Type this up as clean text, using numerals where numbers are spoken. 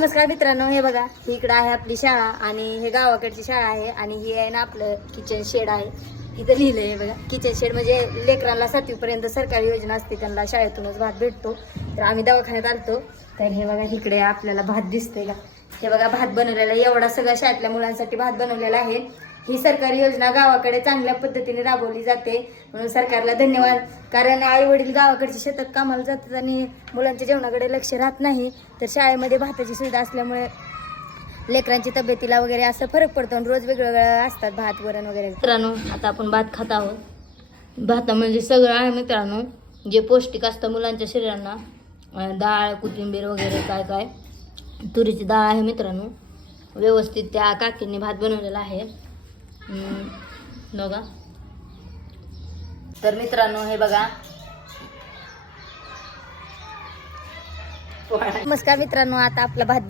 नमस्कार मित्रांनो, हे बघा इकडे आहे आपली शाळा आणि हे गावाकडची शाळा आहे आणि ही आहे ना आपलं किचन शेड आहे. इथं लिहिलंय हे बघा किचन शेड म्हणजे लेकरांना 7वी पर्यंत सरकारी योजना असते त्यांना शाळेतूनच भात भेटतो. तर आम्ही दवाखान्यात आलतो तर हे बघा इकडे आपल्याला भात दिसतोय का. हे बघा भात बनवलेला एवढा सगळ्या शाळेतल्या मुलांसाठी भात बनवलेला आहे. ही सरकारी योजना गावाकडे चांगल्या पद्धतीने राबवली जाते म्हणून सरकारला धन्यवाद. कारण आई वडील गावाकडच्या शेतात कामाला जातात आणि मुलांच्या जेवणाकडे लक्ष राहत नाही. तर शाळेमध्ये भाताची सुविधा असल्यामुळे लेकरांची तब्येतीला वगैरे असं फरक पडतो आणि रोज वेगवेगळं असतात भात वरण वगैरे. मित्रांनो आता आपण भात खात आहोत. भात म्हणजे सगळं आहे मित्रांनो जे पौष्टिक असतं मुलांच्या शरीरांना. डाळ कोथिंबीर वगैरे काय काय तुरीची डाळ आहे मित्रांनो. व्यवस्थित त्या काकींनी भात बनवलेला आहे बघा. तर मित्रांनो हे बघा. नमस्कार मित्रांनो, आता आपला भात